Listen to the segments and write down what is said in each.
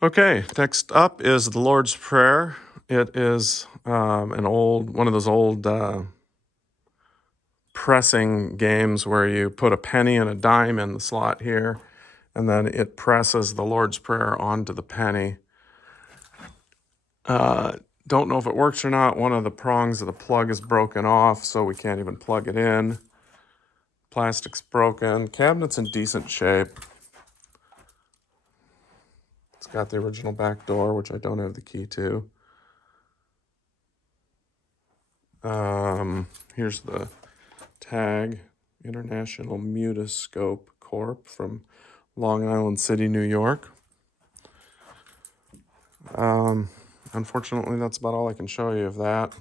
Okay, next up is the Lord's Prayer. It is one of those old pressing games where you put a penny and a dime in the slot here, and then it presses the Lord's Prayer onto the penny. Don't know if it works or not. One of the prongs of the plug is broken off, so we can't even plug it in. Plastic's broken. Cabinet's in decent shape. It's got the original back door, which I don't have the key to. Here's the tag, International Mutoscope Corp from Long Island City, New York. Unfortunately, that's about all I can show you of that.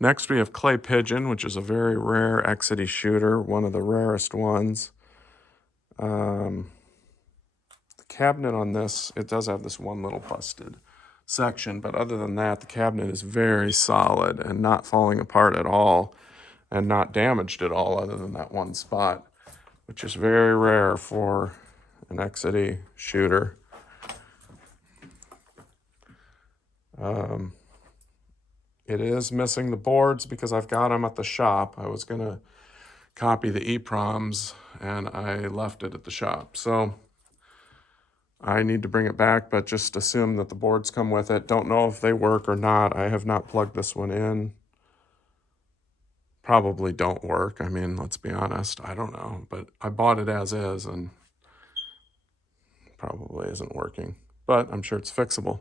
Next, we have Clay Pigeon, which is a very rare Exedy shooter, one of the rarest ones. The cabinet on this, it does have this one little busted section, but other than that, the cabinet is very solid and not falling apart at all and not damaged at all other than that one spot, which is very rare for an Exedy shooter. It is missing the boards because I've got them at the shop. I was going to copy the EEPROMs and I left it at the shop. So I need to bring it back, but just assume that the boards come with it. Don't know if they work or not. I have not plugged this one in. Probably don't work. I mean, let's be honest. I don't know, but I bought it as is and probably isn't working, but I'm sure it's fixable.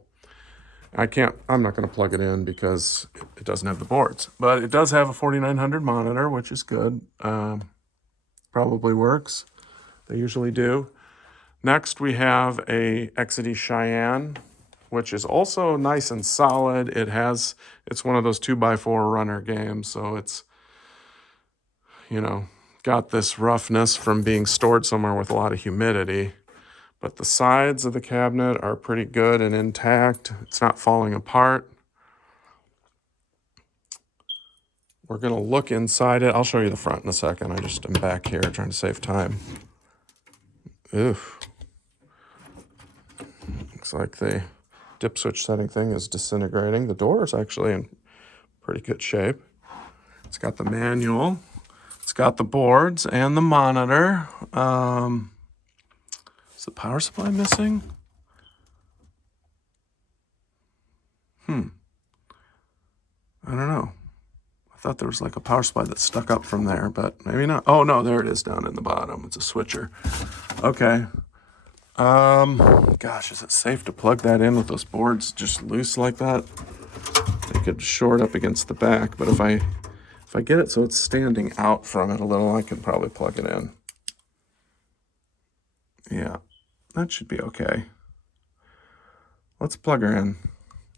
I'm not going to plug it in because it doesn't have the boards, but it does have a 4900 monitor, which is good. Probably works. They usually do. Next, we have a Exedy Cheyenne, which is also nice and solid. It's one of those 2x4 runner games, so it's, got this roughness from being stored somewhere with a lot of humidity. But the sides of the cabinet are pretty good and intact. It's not falling apart. We're going to look inside it. I'll show you the front in a second. I just am back here trying to save time. Oof. Looks like the dip switch setting thing is disintegrating. The door is actually in pretty good shape. It's got the manual. It's got the boards and the monitor. Is the power supply missing? I don't know. I thought there was like a power supply that stuck up from there, but maybe not. Oh no, there it is down in the bottom. It's a switcher. Okay. Gosh, is it safe to plug that in with those boards just loose like that? They could short up against the back, but if I get it so it's standing out from it a little, I can probably plug it in. Yeah, that should be okay. Let's plug her in,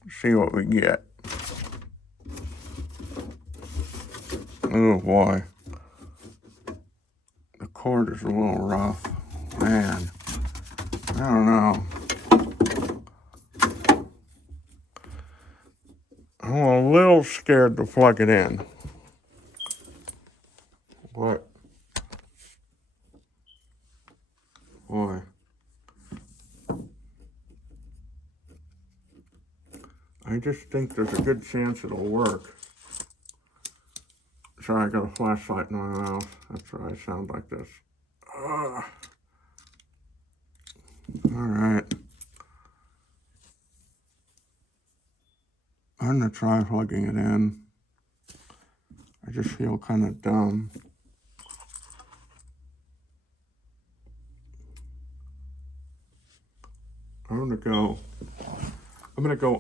see what we get. Oh boy. The cord is a little rough. Man, I don't know. I'm a little scared to plug it in. What? Boy. I just think there's a good chance it'll work. Sorry, I got a flashlight in my mouth. That's why I sound like this. All right. I'm gonna try plugging it in. I just feel kind of dumb. I'm gonna go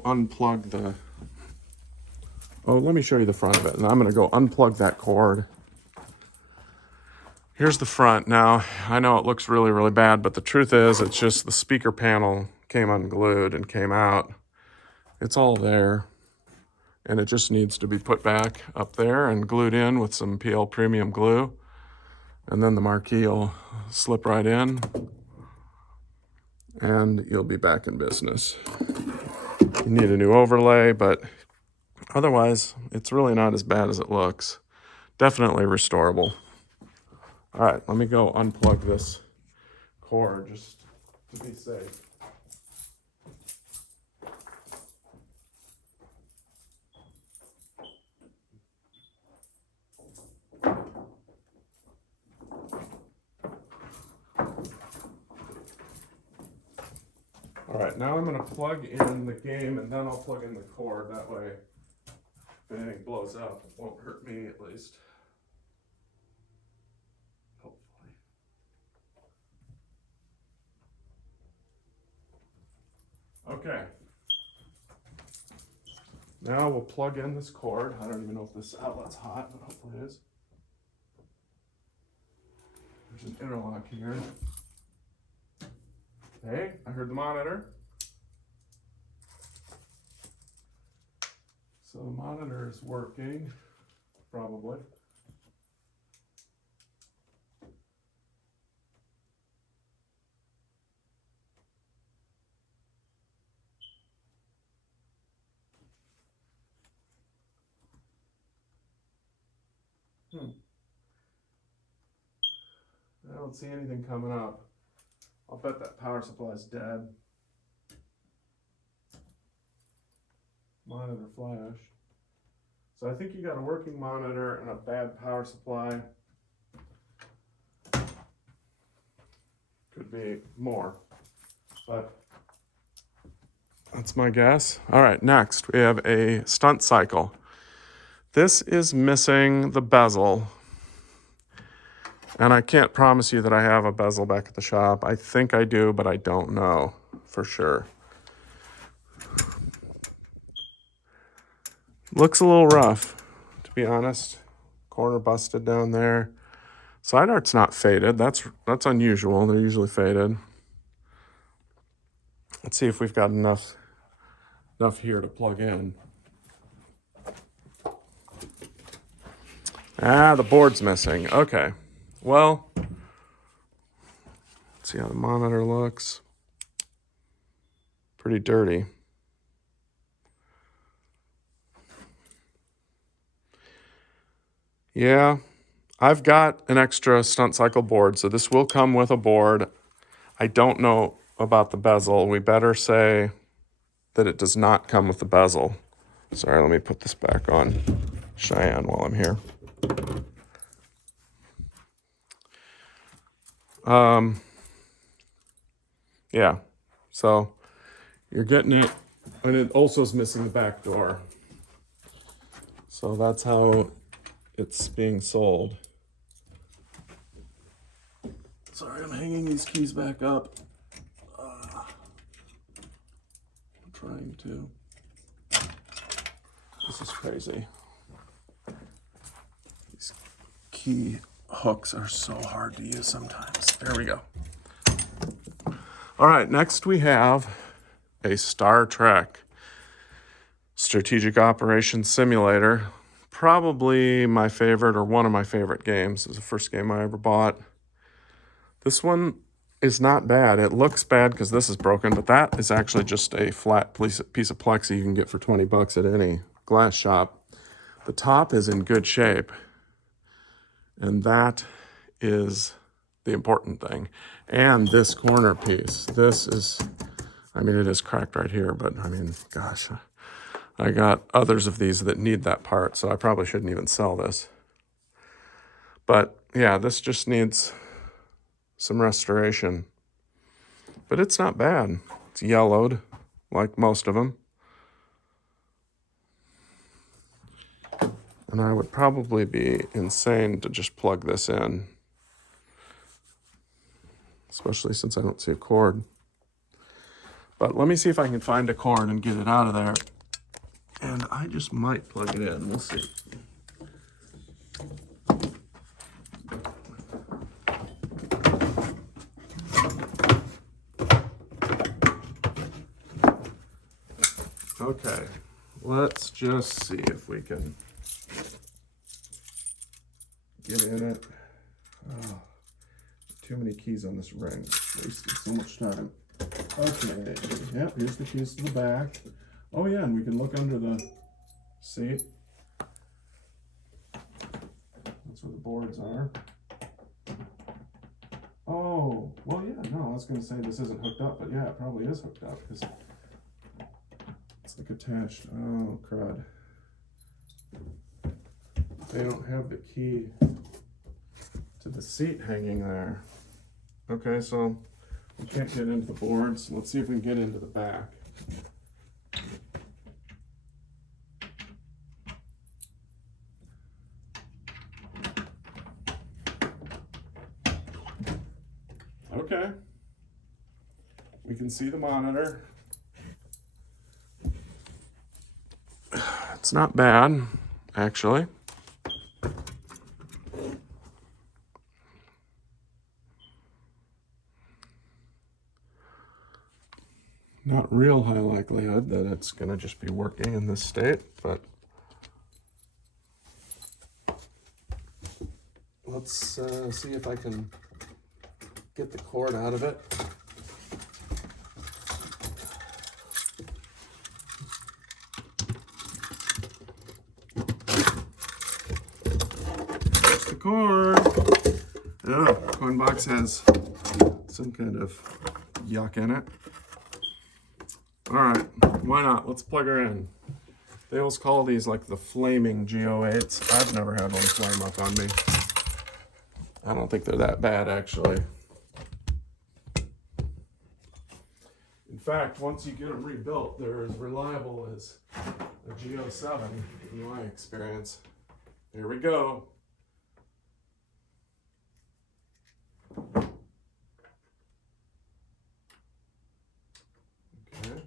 unplug the. Oh, let me show you the front of it. And I'm gonna go unplug that cord. Here's the front. Now, I know it looks really, really bad, but the truth is it's just the speaker panel came unglued and came out. It's all there. And it just needs to be put back up there and glued in with some PL Premium glue. And then the marquee will slip right in. And you'll be back in business. You need a new overlay, but otherwise, it's really not as bad as it looks. Definitely restorable. All right, let me go unplug this cord just to be safe. All right, now I'm gonna plug in the game and then I'll plug in the cord. That way, if anything blows up, it won't hurt me at least. Hopefully. Okay. Now we'll plug in this cord. I don't even know if this outlet's hot, but hopefully it is. There's an interlock here. Hey, I heard the monitor. So the monitor is working, probably. I don't see anything coming up. I'll bet that power supply is dead. Monitor flash. So I think you got a working monitor and a bad power supply. Could be more, but that's my guess. All right, next we have a Stunt Cycle. This is missing the bezel. And I can't promise you that I have a bezel back at the shop. I think I do, but I don't know for sure. Looks a little rough, to be honest. Corner busted down there. Side art's not faded. That's unusual. They're usually faded. Let's see if we've got enough here to plug in. Ah, the board's missing. Okay. Well, let's see how the monitor looks. Pretty dirty. Yeah, I've got an extra Stunt Cycle board, so this will come with a board. I don't know about the bezel. We better say that it does not come with the bezel. Sorry, let me put this back on Cheyenne while I'm here. Yeah, so you're getting it, and it also is missing the back door. So that's how it's being sold. Sorry, I'm hanging these keys back up. I'm trying to. This is crazy. These key hooks are so hard to use sometimes. There we go. All right, next we have a Star Trek Strategic Operations Simulator. Probably my favorite, or one of my favorite games. It was the first game I ever bought. This one is not bad. It looks bad because this is broken, but that is actually just a flat piece of plexi you can get for 20 bucks at any glass shop. The top is in good shape, and that is the important thing. And this corner piece, this is, I mean, it is cracked right here, but I mean, gosh, I got others of these that need that part, so I probably shouldn't even sell this. But yeah, this just needs some restoration. But it's not bad. It's yellowed, like most of them. And I would probably be insane to just plug this in, especially since I don't see a cord. But let me see if I can find a cord and get it out of there. And I just might plug it in. We'll see. Okay, let's just see if we can get in it. Oh, too many keys on this ring. Wasted so much time. Okay, yep, here's the keys to the back. Oh yeah, and we can look under the seat. That's where the boards are. Oh, well yeah, no, I was gonna say this isn't hooked up, but yeah, it probably is hooked up because it's like attached. Oh, crud. They don't have the key to the seat hanging there. Okay, so Can't get into the boards. Let's see if we can get into the back. Okay. We can see the monitor. It's not bad, actually. Not real high likelihood that it's going to just be working in this state, but let's see if I can get the cord out of it. There's the cord. Yeah, coin box has some kind of yuck in it. All right, why not? Let's plug her in. They always call these like the flaming G08s. I've never had one flame up on me. I don't think they're that bad, actually. In fact, once you get them rebuilt, they're as reliable as a G07 in my experience. Here we go. Okay.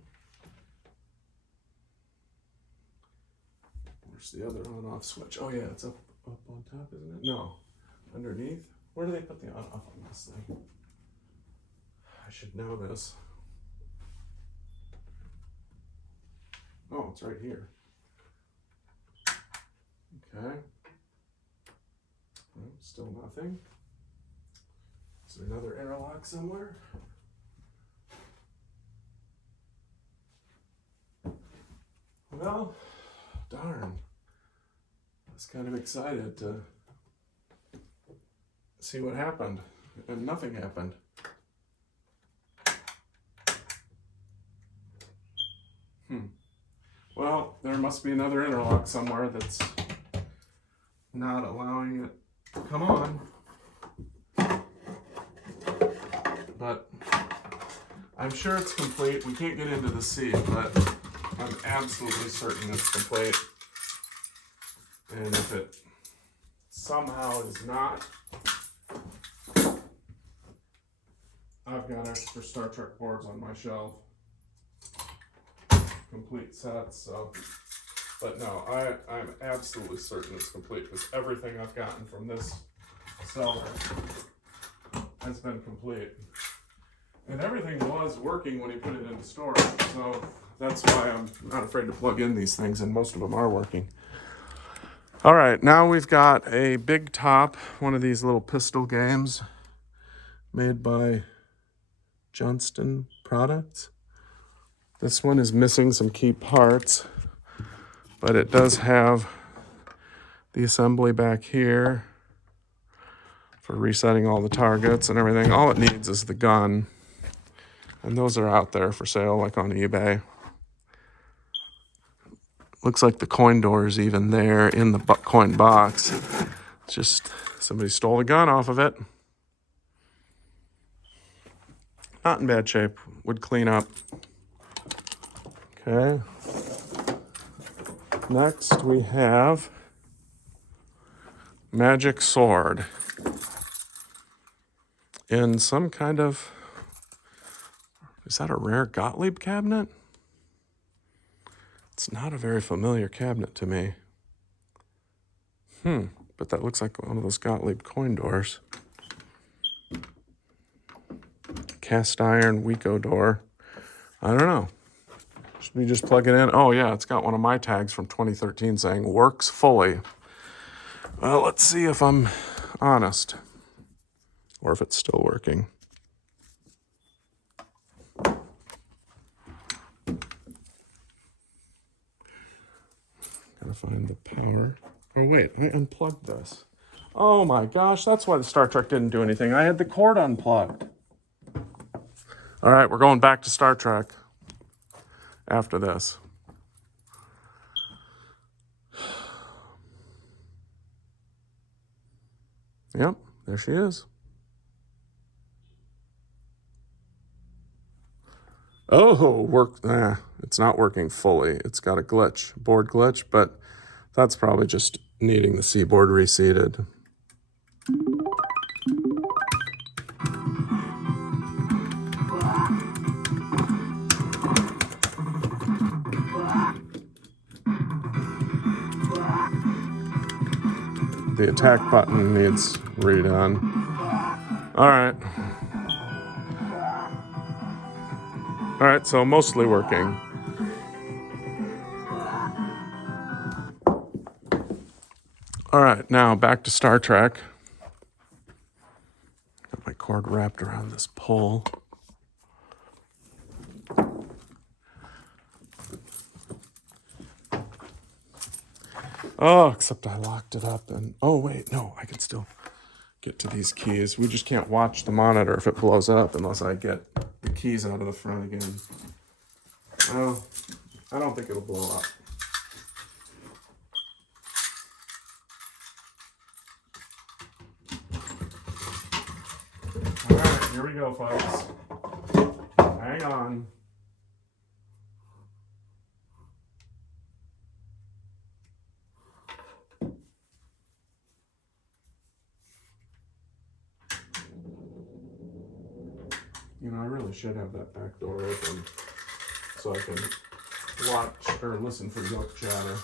Where's the other on-off switch? Oh yeah, it's up on top, isn't it? No, underneath. Where do they put the on-off on this thing? I should know this. Oh, it's right here. Okay. Well, still nothing. Is there another interlock somewhere? Well, darn. I was kind of excited to see what happened, and nothing happened. Well, there must be another interlock somewhere that's not allowing it to come on. But I'm sure it's complete. We can't get into the seat, but I'm absolutely certain it's complete. And if it somehow is not, I've got extra Star Trek boards on my shelf. Complete sets, so. But no, I'm absolutely certain it's complete because everything I've gotten from this seller has been complete. And everything was working when he put it into storage, so that's why I'm not afraid to plug in these things, and most of them are working. All right, now we've got a big top, one of these little pistol games made by Johnston Products. This one is missing some key parts, but it does have the assembly back here for resetting all the targets and everything. All it needs is the gun, and those are out there for sale, like on eBay. Looks like the coin door is even there in the coin box. It's just somebody stole the gun off of it. Not in bad shape. Would clean up. Okay. Next we have Magic Sword in some kind of, is that a rare Gottlieb cabinet? It's not a very familiar cabinet to me. But that looks like one of those Gottlieb coin doors. Cast iron Wico door. I don't know. Should we just plug it in? Oh yeah, it's got one of my tags from 2013 saying works fully. Well, let's see if I'm honest or if it's still working. Gotta find the power. Oh wait, I unplugged this. Oh my gosh, that's why the Star Trek didn't do anything. I had the cord unplugged. All right, we're going back to Star Trek after this. Yep, there she is. Oh, it's not working fully. It's got a glitch, board glitch, but that's probably just needing the C-board reseated. The attack button needs redone. All right. All right, so mostly working. All right, now back to Star Trek. Got my cord wrapped around this pole. Oh, except I locked it up and, oh wait, no, I can still get to these keys. We just can't watch the monitor if it blows up unless I get the keys out of the front again. Oh, I don't think it'll blow up. All right, here we go, folks. Hang on. You know, I really should have that back door open so I can watch or listen for yolk chatter.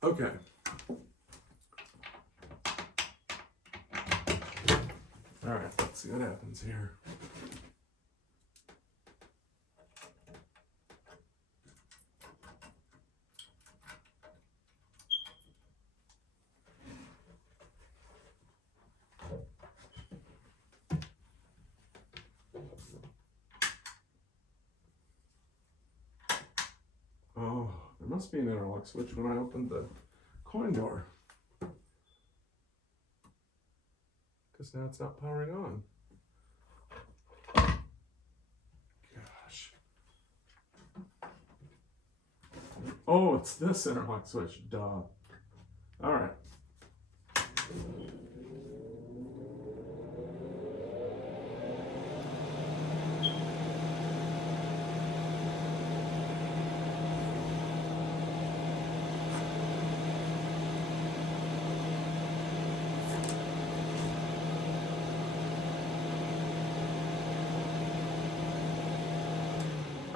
Okay. All right, let's see what happens here. Oh, there must be an interlock switch when I opened the coin door. Because now it's not powering on. Gosh. Oh, it's this interlock switch. Duh. All right.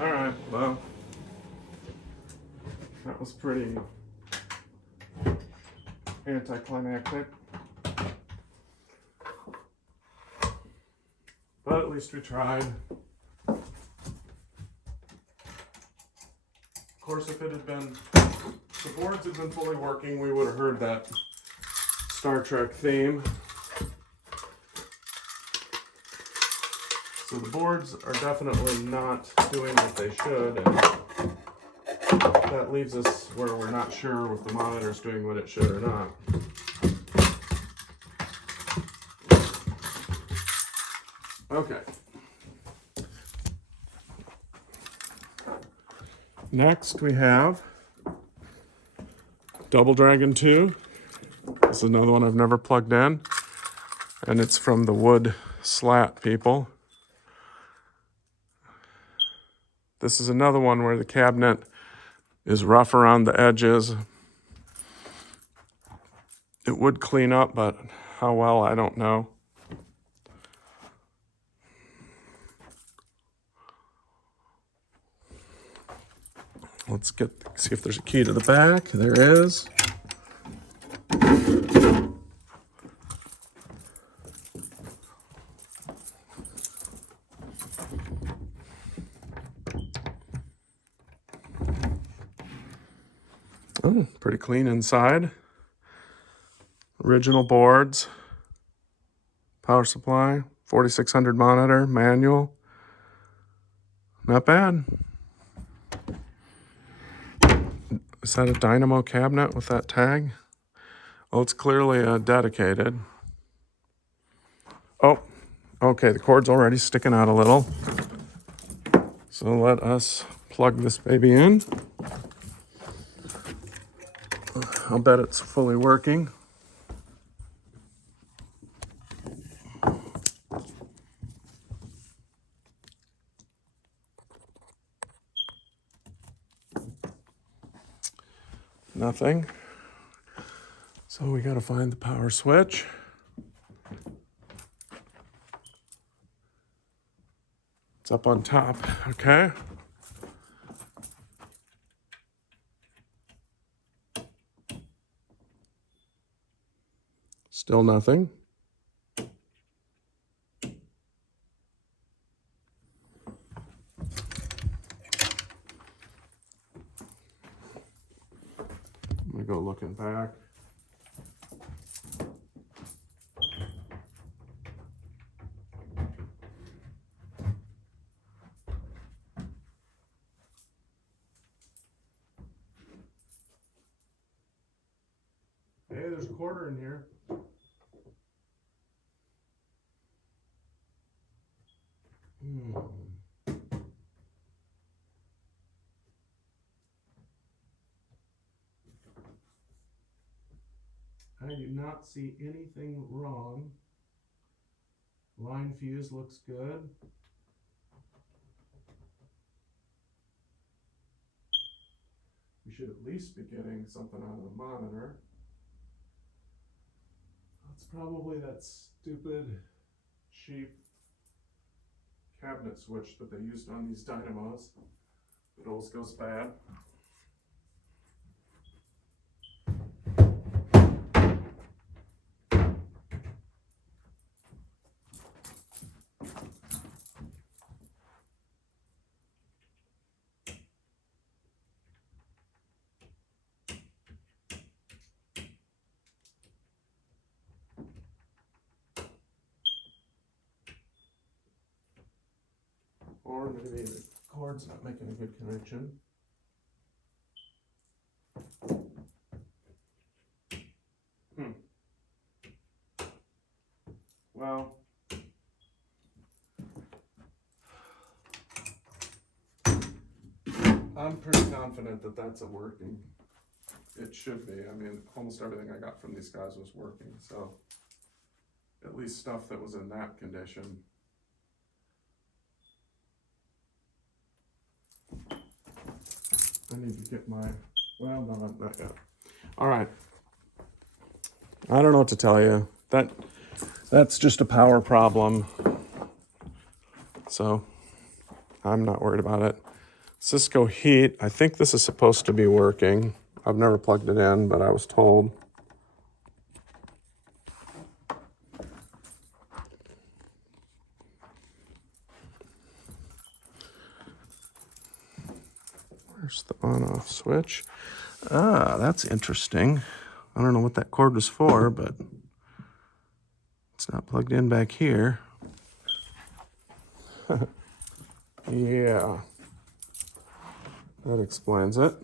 All right, well, that was pretty anticlimactic. But at least we tried. Of course, if it had been, the boards had been fully working, we would have heard that Star Trek theme. So the boards are definitely not doing what they should, and that leaves us where we're not sure if the monitor's doing what it should or not. Okay. Next we have Double Dragon 2. This is another one I've never plugged in, and it's from the wood slat people. This is another one where the cabinet is rough around the edges. It would clean up, but how well, I don't know. Let's see if there's a key to the back. There is. Oh, pretty clean inside. Original boards. Power supply. 4600 monitor. Manual. Not bad. Is that a dynamo cabinet with that tag? Oh, it's clearly dedicated. Oh, okay, the cord's already sticking out a little. So let us plug this baby in. I'll bet it's fully working. Nothing. So we got to find the power switch. It's up on top, okay? Still nothing. I'm gonna go looking back. Hey, there's a quarter in here. I do not see anything wrong. Line fuse looks good. We should at least be getting something out of the monitor. That's probably that stupid, cheap cabinet switch that they used on these dynamos. It always goes bad. Or maybe the cord's not making a good connection. Well, I'm pretty confident that that's working. It should be. I mean, almost everything I got from these guys was working, so at least stuff that was in that condition. I need to get my, well, no, not yet. All right. I don't know what to tell you. That's just a power problem. So I'm not worried about it. Cisco heat, I think this is supposed to be working. I've never plugged it in, but I was told. Where's the on-off switch? Ah, that's interesting. I don't know what that cord was for, but it's not plugged in back here. Yeah, that explains it.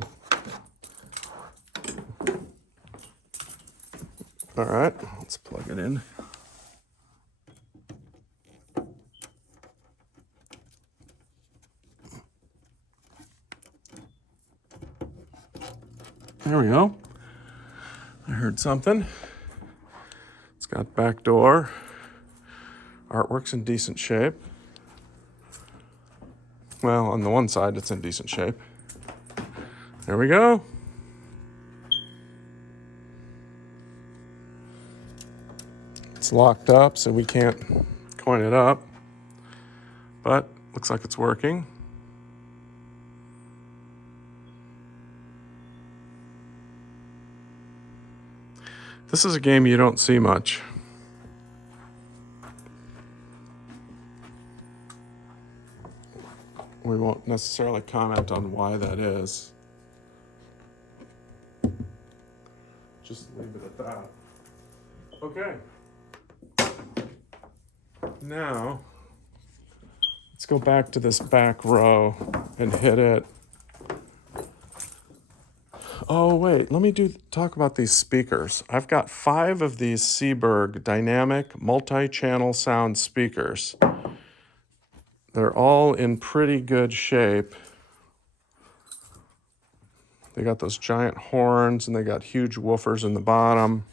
All right, let's plug it in. There we go. I heard something. It's got back door. Artwork's in decent shape. Well, on the one side, it's in decent shape. There we go. It's locked up, so we can't coin it up. But looks like it's working. This is a game you don't see much. We won't necessarily comment on why that is. Just leave it at that. Okay. Now, Let's go back to this back row and hit it. Oh, wait, let me talk about these speakers. I've got 5 of these Seberg dynamic multi-channel sound speakers. They're all in pretty good shape. They got those giant horns and they got huge woofers in the bottom.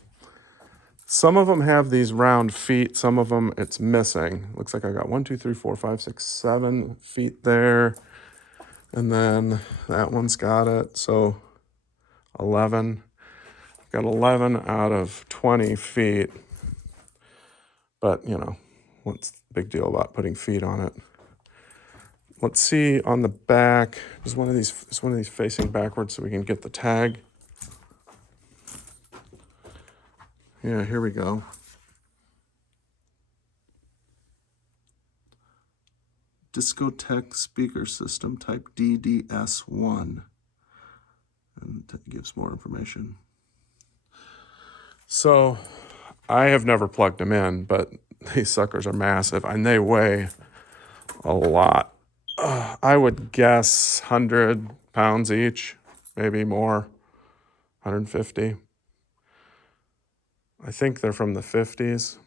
Some of them have these round feet, some of them it's missing. Looks like I got 1, 2, 3, 4, 5, 6, 7 feet there. And then that one's got it, so 11. Got 11 out of 20 feet. But, you know, what's the big deal about putting feet on it? Let's see on the back. Is one of these facing backwards so we can get the tag? Yeah, here we go. Discotech speaker system type DDS1. And it gives more information. So I have never plugged them in, but these suckers are massive and they weigh a lot. I would guess 100 pounds each, maybe more, 150. I think they're from the 50s.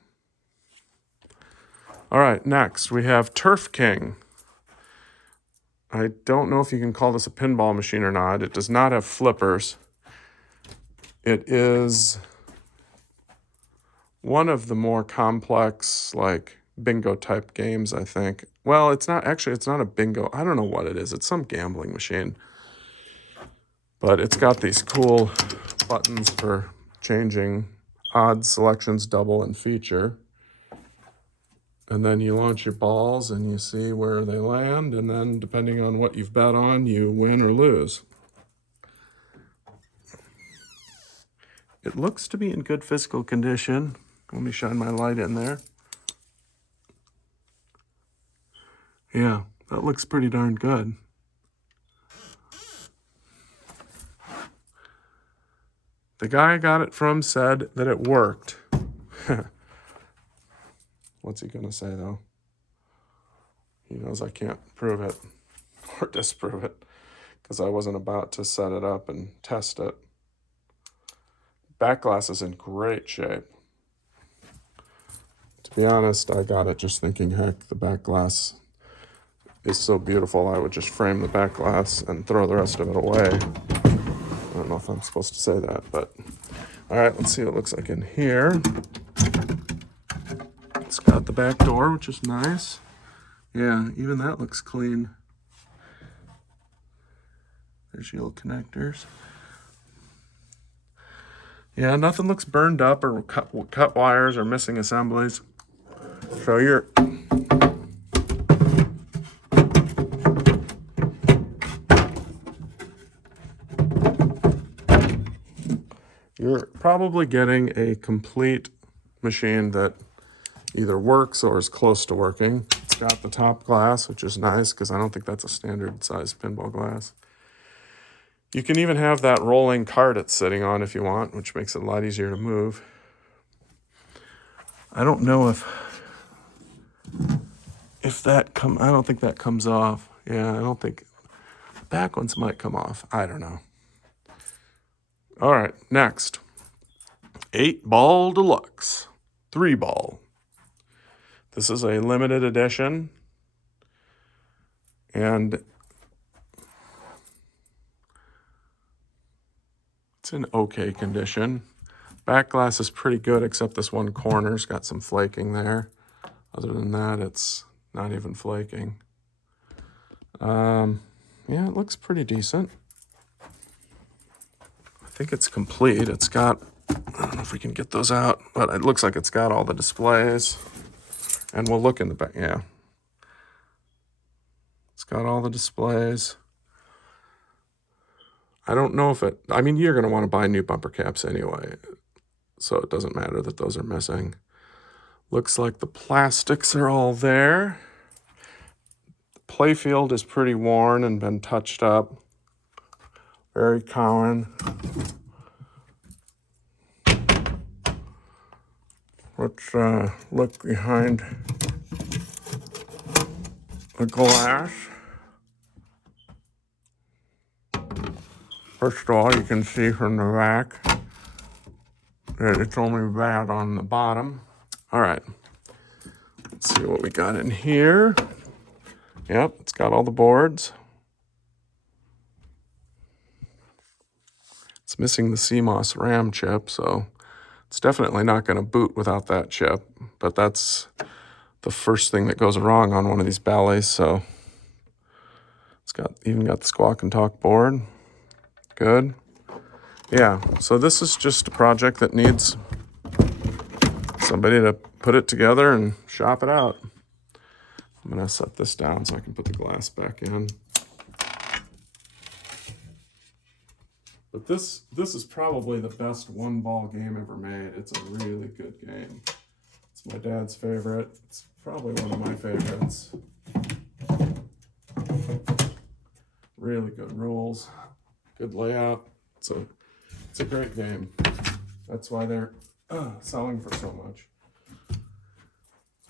All right, next we have Turf King. I don't know if you can call this a pinball machine or not. It does not have flippers. It is one of the more complex, like, bingo type games, I think. Well, it's not a bingo. I don't know what it is. It's some gambling machine. But it's got these cool buttons for changing odds, selections, double, and feature. And then you launch your balls and you see where they land. And then depending on what you've bet on, you win or lose. It looks to be in good physical condition. Let me shine my light in there. Yeah, that looks pretty darn good. The guy I got it from said that it worked. What's he gonna say though? He knows I can't prove it or disprove it because I wasn't about to set it up and test it. Back glass is in great shape. To be honest, I got it just thinking, heck, the back glass is so beautiful, I would just frame the back glass and throw the rest of it away. I don't know if I'm supposed to say that, but all right, let's see what it looks like in here. It's got the back door, which is nice. Yeah, even that looks clean. There's your little connectors. Yeah, nothing looks burned up or cut wires or missing assemblies. So you're probably getting a complete machine that either works or is close to working. It's got the top glass, which is nice because I don't think that's a standard size pinball glass. You can even have that rolling cart it's sitting on if you want, which makes it a lot easier to move. I don't know if that I don't think that comes off. Yeah, I don't think the back ones might come off. I don't know. All right, next. 8-ball Deluxe. 3-ball. This is a limited edition. And it's in okay condition. Back glass is pretty good, except this one corner's got some flaking there. Other than that, it's not even flaking. Yeah, it looks pretty decent. I think it's complete. It's got, I don't know if we can get those out, but it looks like it's got all the displays. And we'll look in the back, yeah. It's got all the displays. I don't know if I mean, you're gonna wanna buy new bumper caps anyway, so it doesn't matter that those are missing. Looks like the plastics are all there. The playfield is pretty worn and been touched up. Very common. Let's look behind the glass. First of all, you can see from the back that it's only bad on the bottom. All right, let's see what we got in here. Yep, it's got all the boards. It's missing the CMOS RAM chip, so it's definitely not going to boot without that chip. But that's the first thing that goes wrong on one of these ballets. So it's even got the squawk and talk board. Good. Yeah, so this is just a project that needs somebody to put it together and shop it out. I'm going to set this down so I can put the glass back in. But this is probably the best one-ball game ever made. It's a really good game. It's my dad's favorite. It's probably one of my favorites. Really good rules, good layout. It's a great game. That's why they're selling for so much.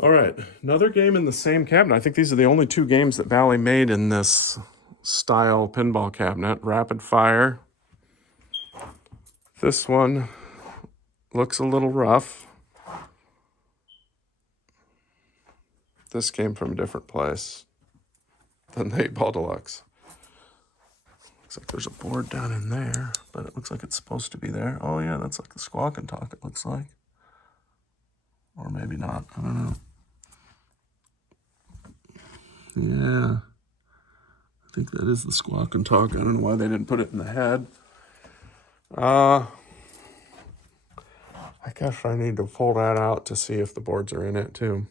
All right, another game in the same cabinet. I think these are the only two games that Bally made in this style pinball cabinet. Rapid Fire. This one looks a little rough. This came from a different place than the 8-Ball Deluxe. Looks like there's a board down in there, but it looks like it's supposed to be there. Oh yeah, that's like the squawk and talk, it looks like. Or maybe not, I don't know. Yeah, I think that is the squawk and talk. I don't know why they didn't put it in the head. I guess I need to pull that out to see if the boards are in it too.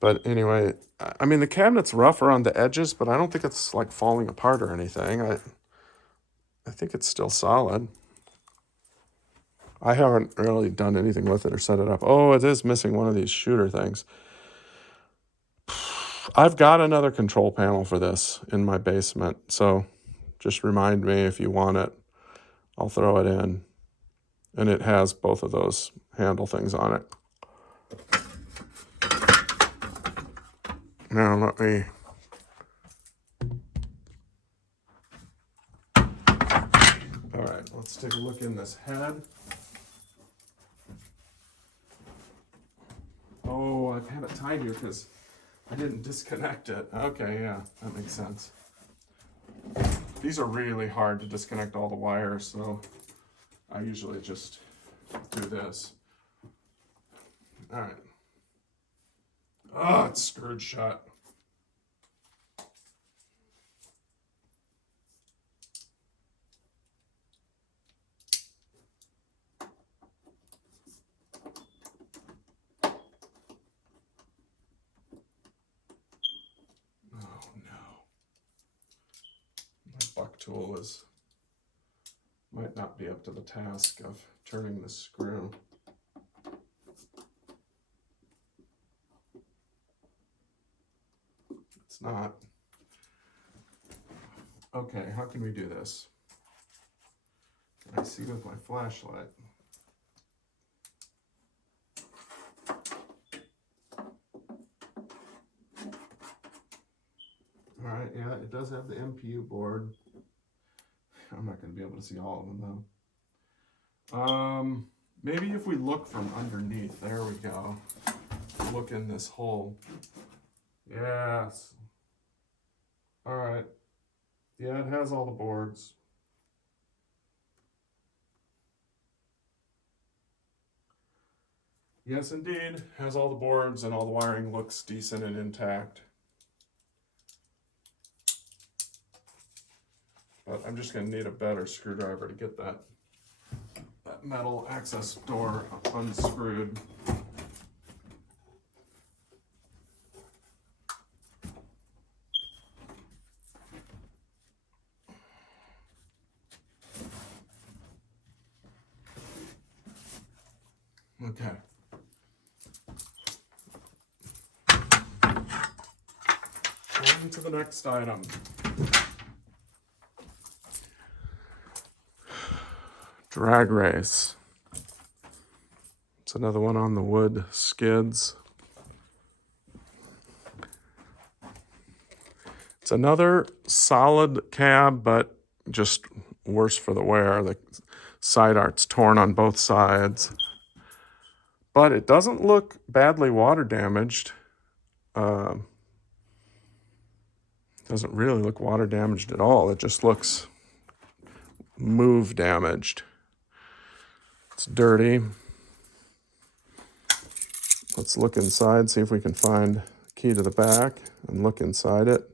But anyway, I mean, the cabinet's rough around the edges, but I don't think it's like falling apart or anything. I think it's still solid. I haven't really done anything with it or set it up. Oh, it is missing one of these shooter things. I've got another control panel for this in my basement, so just remind me if you want it. I'll throw it in. And it has both of those handle things on it. Now let me... All right, let's take a look in this head. Oh, I've had it tied here because I didn't disconnect it. Okay, yeah, that makes sense. These are really hard to disconnect all the wires, so I usually just do this. All right. Oh, it's screwed shut. Buck tool might not be up to the task of turning the screw. It's not. Okay, how can we do this? Can I see with my flashlight? All right, yeah, it does have the MPU board. I'm not going to be able to see all of them though. Maybe if we look from underneath, there we go. Look in this hole. Yes. All right. Yeah, it has all the boards. Yes, indeed. Has all the boards and all the wiring looks decent and intact. But I'm just going to need a better screwdriver to get that metal access door unscrewed. Okay. On to the next item. Drag race. It's another one on the wood skids. It's another solid cab, but just worse for the wear. The side art's torn on both sides. But it doesn't look badly water damaged. Doesn't really look water damaged at all. It just looks move damaged. It's dirty. Let's look inside, see if we can find the key to the back and look inside it.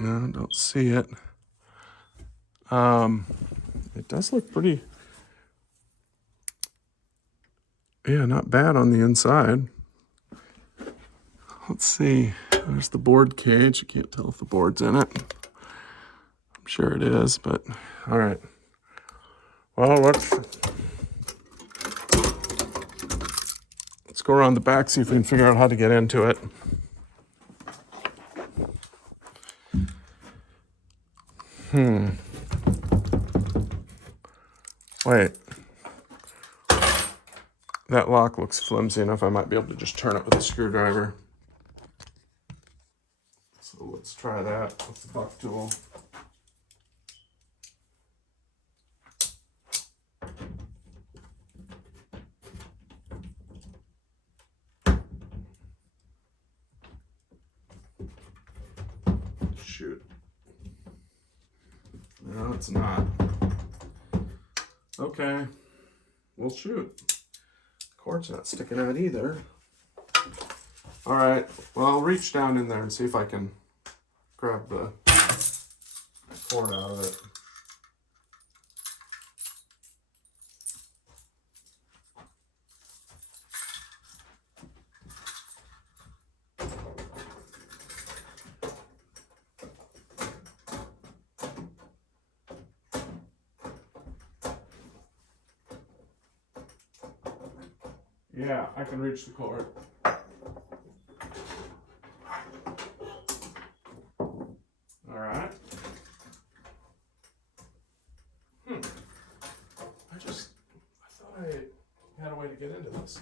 No, don't see it. It does look pretty, yeah, not bad on the inside. Let's see. There's the board cage. I can't tell if the board's in it. I'm sure it is, but all right. Well, let's go around the back, see if we can figure out how to get into it. Wait. That lock looks flimsy enough. I might be able to just turn it with a screwdriver. So let's try that with the buck tool. Shoot. No, it's not. Okay. Well, shoot. The cord's not sticking out either. All right. Well, I'll reach down in there and see if I can grab the cord out of it. Yeah, I can reach the cord. All right. I thought I had a way to get into this.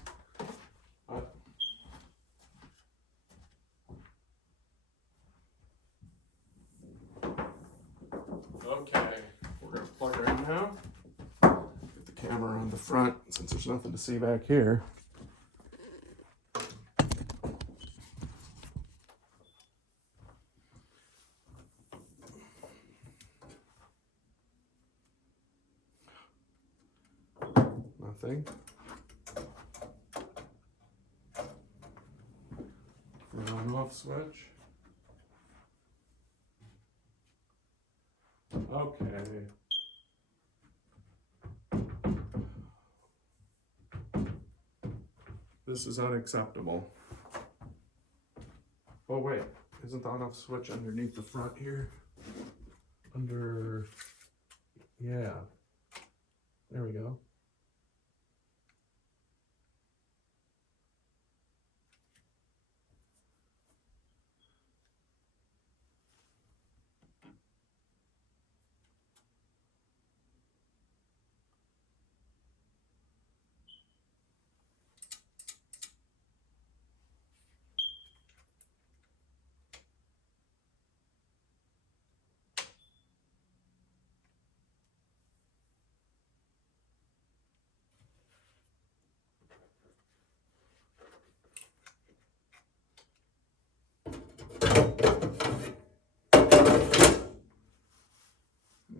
Okay, we're gonna plug her in now. Get the camera on the front since there's nothing to see back here. Nothing. The on-off switch. Okay. This is unacceptable. Oh wait, isn't the on-off switch underneath the front here? Yeah. There we go.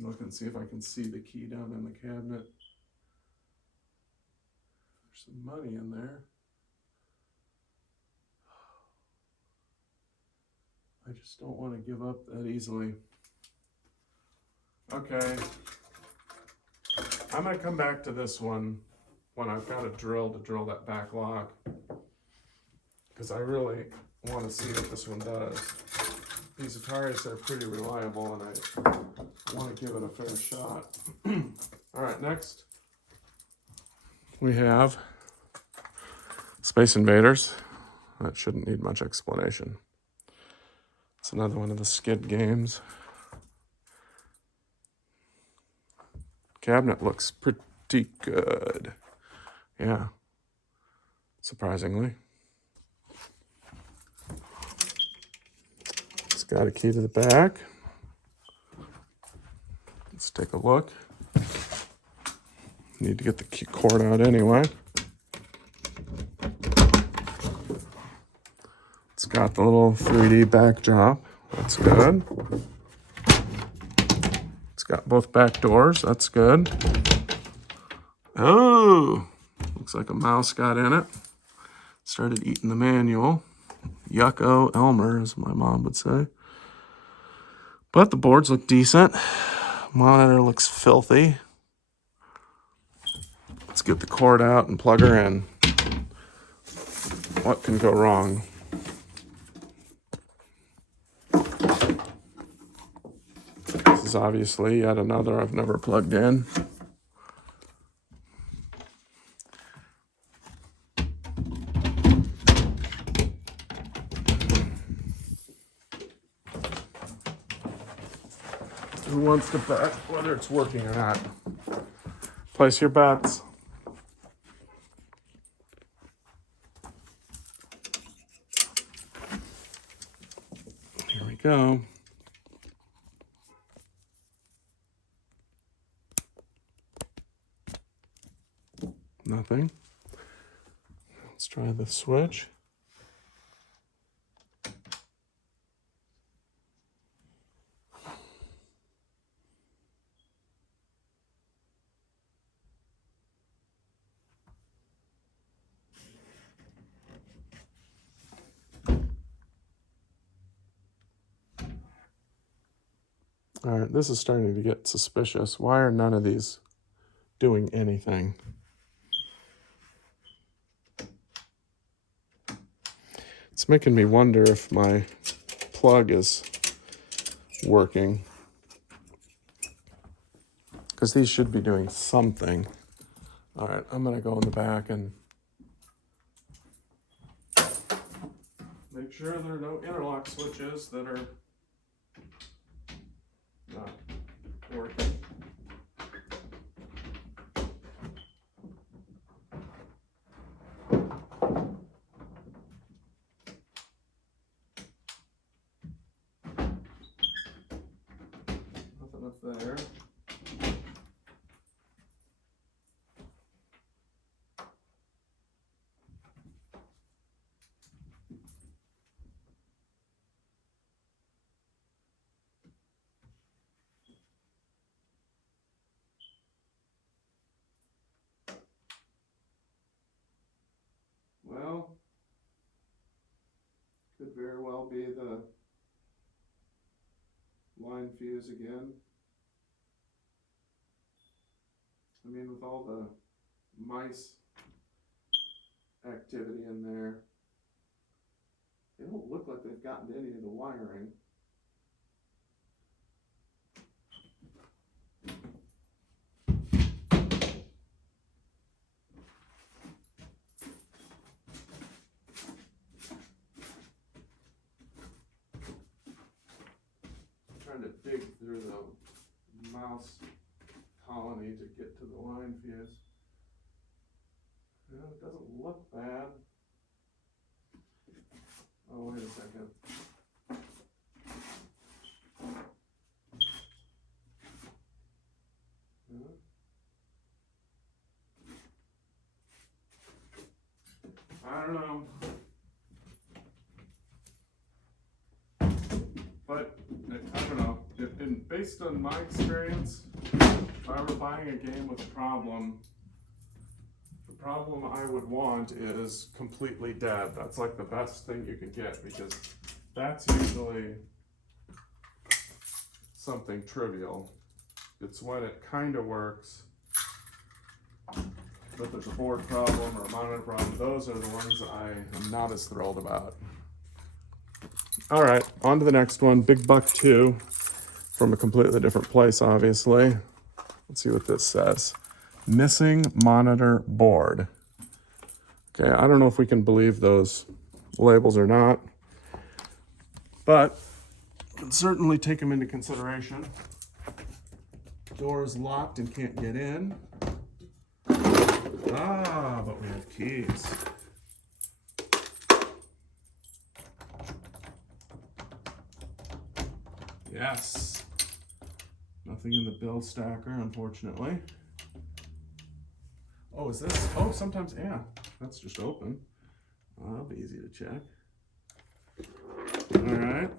Look and see if I can see the key down in the cabinet. There's some money in there. I just don't want to give up that easily. Okay. I might come back to this one when I've got a drill to drill that back lock, because I really want to see what this one does. These Ataris are pretty reliable, and I want to give it a fair shot. All right, next we have Space Invaders. That shouldn't need much explanation. It's another one of the skid games. Cabinet looks pretty good. Yeah, surprisingly. It's got a key to the back. Let's take a look. Need to get the key cord out anyway. It's got the little 3D backdrop. That's good. It's got both back doors. That's good. Oh, looks like a mouse got in it. Started eating the manual. Yucko Elmer, as my mom would say. But the boards look decent. Monitor looks filthy. Let's get the cord out and plug her in. What can go wrong? This is obviously yet another I've never plugged in. Who wants to bet whether it's working or not? Place your bets. Here we go. Nothing. Let's try the switch. All right, this is starting to get suspicious. Why are none of these doing anything? It's making me wonder if my plug is working, because these should be doing something. All right, I'm gonna go in the back and make sure there are no interlock switches that are not working. Nothing up there. Well, could very well be the line fuse again. I mean, with all the mice activity in there, they don't look like they've gotten to any of the wiring. Trying to dig through the mouse colony to get to the line fuse. Yeah, it doesn't look bad. Oh, wait a second. I don't know. But I don't know. Based on my experience, if I were buying a game with a problem, the problem I would want is completely dead. That's like the best thing you can get, because that's usually something trivial. It's when it kind of works, but there's a board problem or a monitor problem. Those are the ones I am not as thrilled about. All right, on to the next one. Big Buck 2, from a completely different place, obviously. Let's see what this says. Missing monitor board. Okay, I don't know if we can believe those labels or not, but can certainly take them into consideration. Door is locked and can't get in. Ah, but we have keys. Yes. Nothing in the bill stacker, unfortunately. Oh, is this? Oh, sometimes, yeah. That's just open. Oh, that'll be easy to check. All right.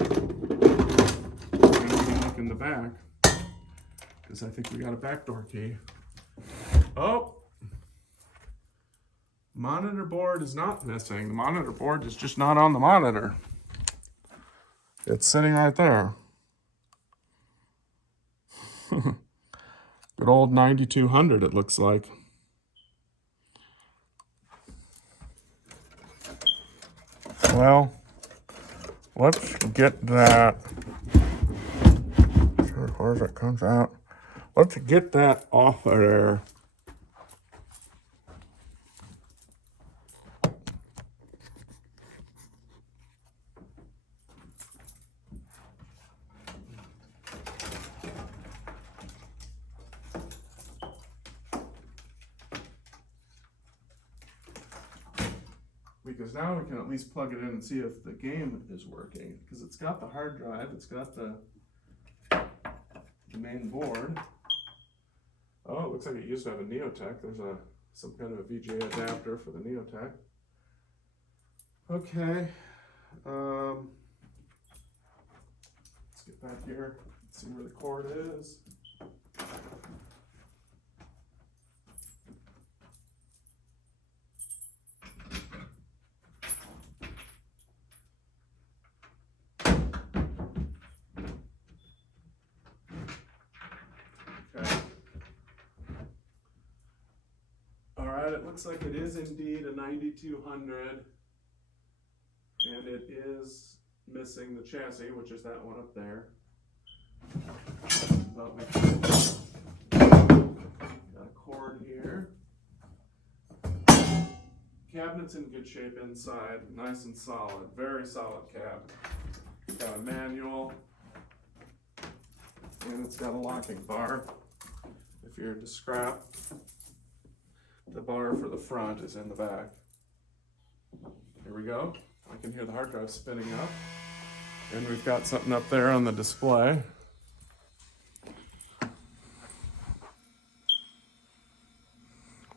I'm going to look in the back because I think we got a backdoor key. Oh. Monitor board is not missing. The monitor board is just not on the monitor. It's sitting right there. Good old 9200, it looks like. Well, let's get that. As far as it comes out, let's get that off of there. Because now we can at least plug it in and see if the game is working. Because it's got the hard drive, it's got the main board. Oh, it looks like it used to have a Neotech. There's some kind of a VGA adapter for the Neotech. Okay. Let's get back here. Let's see where the cord is. It looks like it is indeed a 9200, and it is missing the chassis, which is that one up there. But we got a cord here. Cabinet's in good shape inside, nice and solid, very solid cab. Got a manual, and it's got a locking bar if you're to scrap. The bar for the front is in the back. Here we go. I can hear the hard drive spinning up. And we've got something up there on the display.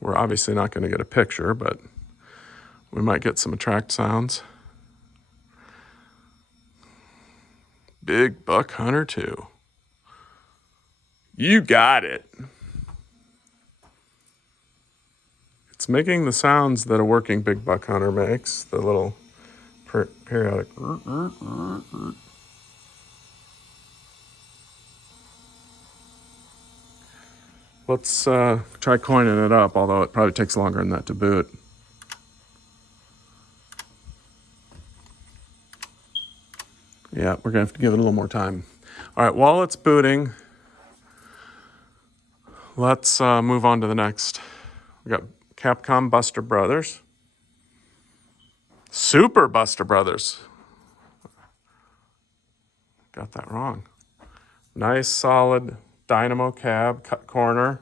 We're obviously not going to get a picture, but we might get some attract sounds. Big Buck Hunter 2. You got it. It's making the sounds that a working Big Buck Hunter makes, the little periodic. Let's try coining it up, although it probably takes longer than that to boot. Yeah, we're going to have to give it a little more time. All right, while it's booting, let's move on to the next. We got Capcom Buster Brothers. Super Buster Brothers. Got that wrong. Nice, solid dynamo cab, cut corner.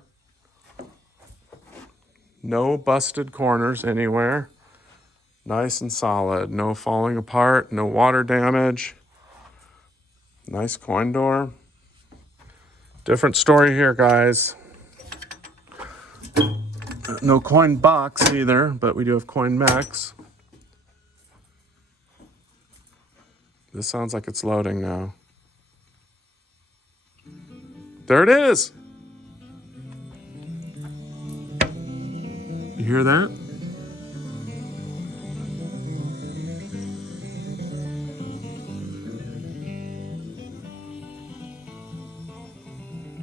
No busted corners anywhere. Nice and solid. No falling apart, no water damage. Nice coin door. Different story here, guys. No coin box either, but we do have coin mechs. This sounds like it's loading now. There it is. You hear that?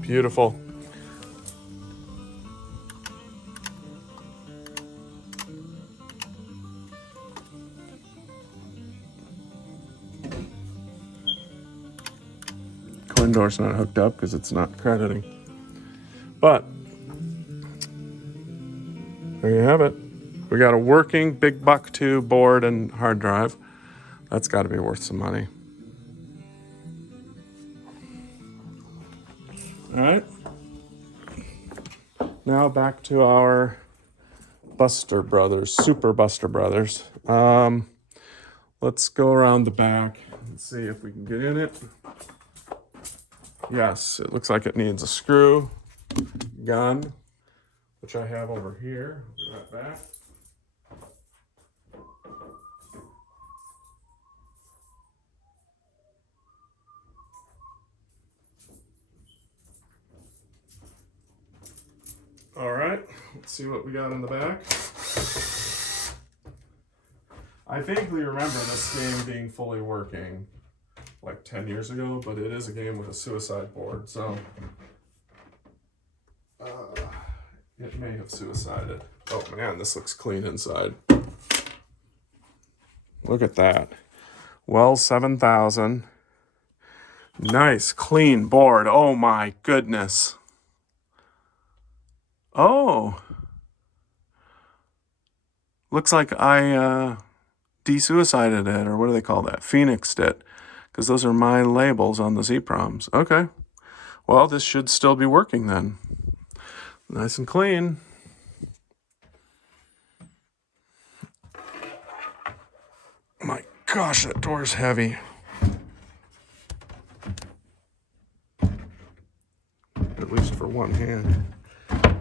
Beautiful. Coin door's not hooked up because it's not crediting. But there you have it. We got a working Big Buck 2 board and hard drive. That's got to be worth some money. All right. Now back to our Buster Brothers, Super Buster Brothers. Let's go around the back and see if we can get in it. Yes, it looks like it needs a screw, gun, which I have over here. I'll be right back. All right, let's see what we got in the back. I vaguely remember this game being fully working like 10 years ago, but it is a game with a suicide board, so it may have suicided. Oh man, this looks clean inside. Look at that. Well, 7,000. Nice, clean board. Oh my goodness. Oh. Looks like I de-suicided it, or what do they call that? Phoenixed it. Because those are my labels on the Z-Proms. Okay. Well, this should still be working then. Nice and clean. My gosh, that door's heavy. At least for one hand,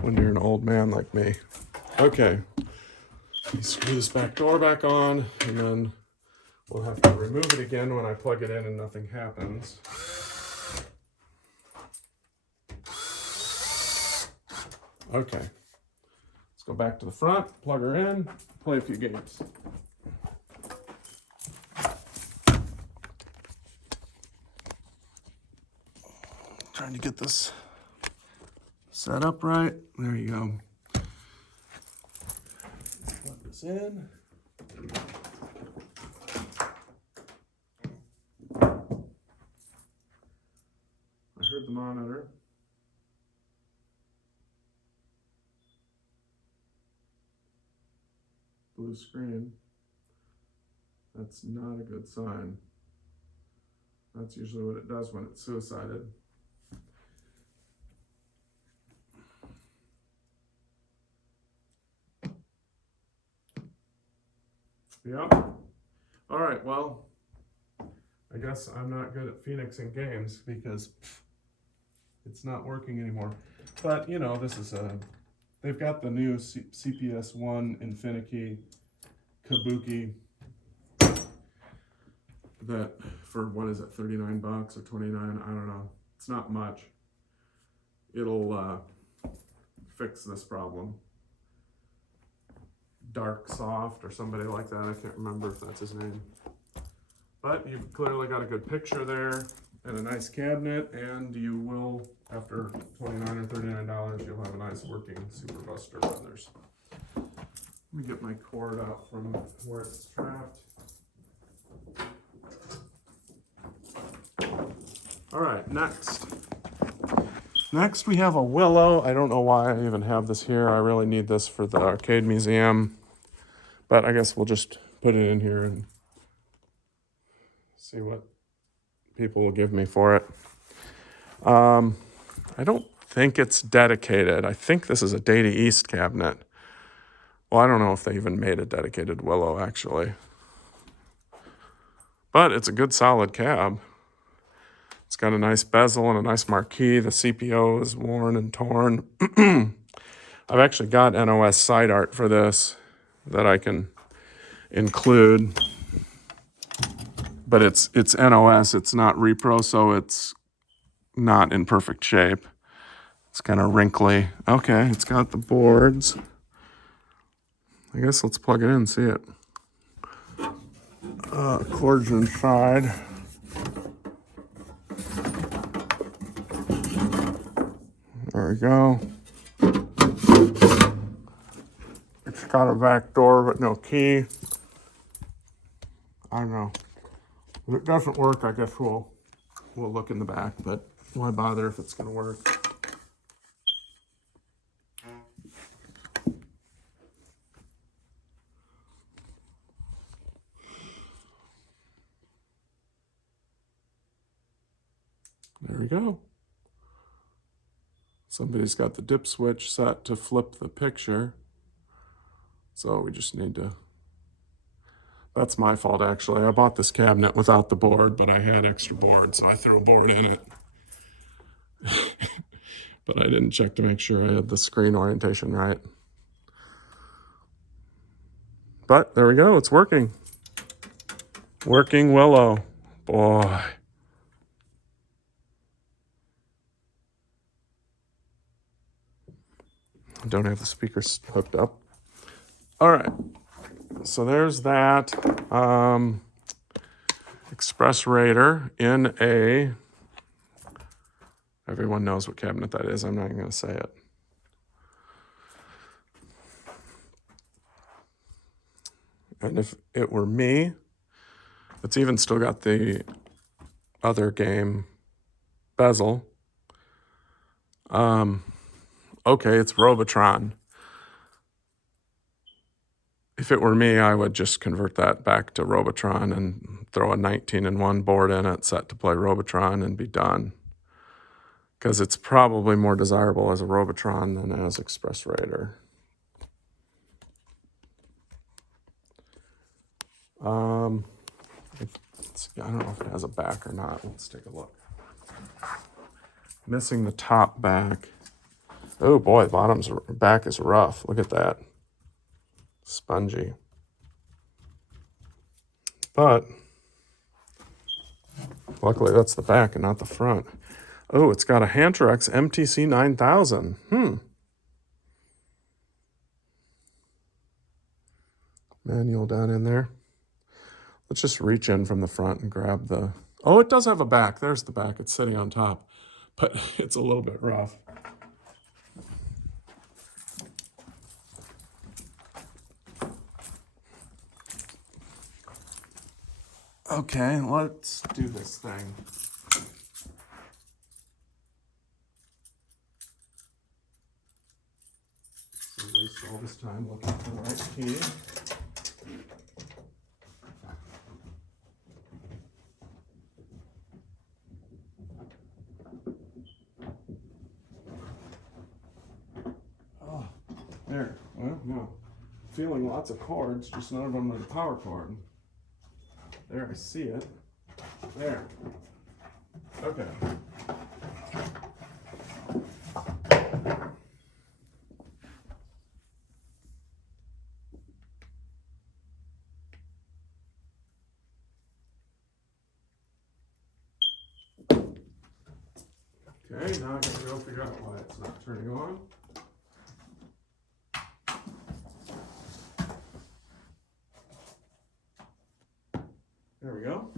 when you're an old man like me. Okay. Screw this back door back on, and then we'll have to remove it again when I plug it in and nothing happens. Okay. Let's go back to the front, plug her in, play a few games. Trying to get this set up right. There you go. Plug this in. I heard the monitor. Blue screen. That's not a good sign. That's usually what it does when it's suicided. Yep. All right, well, I guess I'm not good at Phoenixing games because it's not working anymore. But, you know, this is they've got the new CPS1 Infinity Kabuki that for, what is it, 39 bucks or 29, I don't know. It's not much. It'll fix this problem. Dark Soft or somebody like that. I can't remember if that's his name. But you've clearly got a good picture there and a nice cabinet, and you will, after $29 or $39, you'll have a nice working Super Buster Brothers. Let me get my cord out from where it's strapped. All right, next. Next we have a Willow. I don't know why I even have this here. I really need this for the arcade museum. But I guess we'll just put it in here and see what people will give me for it. I don't think it's dedicated. I think this is a Data East cabinet. Well, I don't know if they even made a dedicated Willow, actually. But it's a good solid cab. It's got a nice bezel and a nice marquee. The CPO is worn and torn. I've actually got NOS side art for this that I can include. But it's NOS, it's not repro, so it's not in perfect shape. It's kind of wrinkly. Okay, it's got the boards. I guess let's plug it in and see it. Cords inside. There we go. It's got a back door but no key. I don't know. If it doesn't work, I guess we'll look in the back, but why bother if it's going to work? There we go. Somebody's got the dip switch set to flip the picture. So we just need to, that's my fault actually. I bought this cabinet without the board, but I had extra board, so I threw a board in it. But I didn't check to make sure I had the screen orientation right. But there we go, it's working. Working willow, boy. I don't have the speakers hooked up. All right, so there's that. Express Raider in a, everyone knows what cabinet that is. I'm not even going to say it. And if it were me, it's even still got the other game bezel. Okay, it's Robotron. If it were me, I would just convert that back to Robotron and throw a 19-in-1 board in it, set to play Robotron, and be done. Because it's probably more desirable as a Robotron than as Express Raider. I don't know if it has a back or not. Let's take a look. Missing the top back. Oh boy, the back is rough. Look at that. Spongy. But luckily that's the back and not the front. Oh, it's got a Hantrax MTC 9000. Manual down in there. Let's just reach in from the front and grab the... Oh, it does have a back. There's the back. It's sitting on top. But it's a little bit rough. Okay, let's do this thing. So waste all this time looking for the right key. Oh, there. Well, no. Feeling lots of chords, just none of them are the power chord. There, I see it. There. Okay. Okay, now I gotta go figure out why it's not turning on. There we go.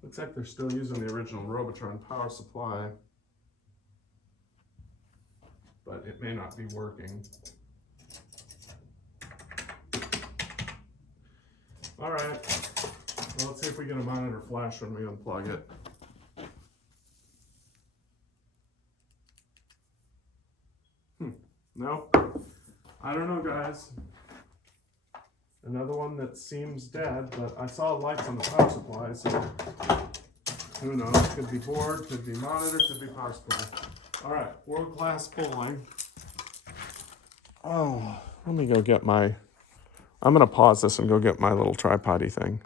Looks like they're still using the original Robotron power supply, but it may not be working. All right, well, let's see if we get a monitor flash when we unplug it. No, I don't know, guys. Another one that seems dead, but I saw lights on the power supply, so who knows? Could be board, could be monitor, could be power supply. All right, world class bowling. Oh, let me go get my, I'm gonna pause this and go get my little tripod-y thing.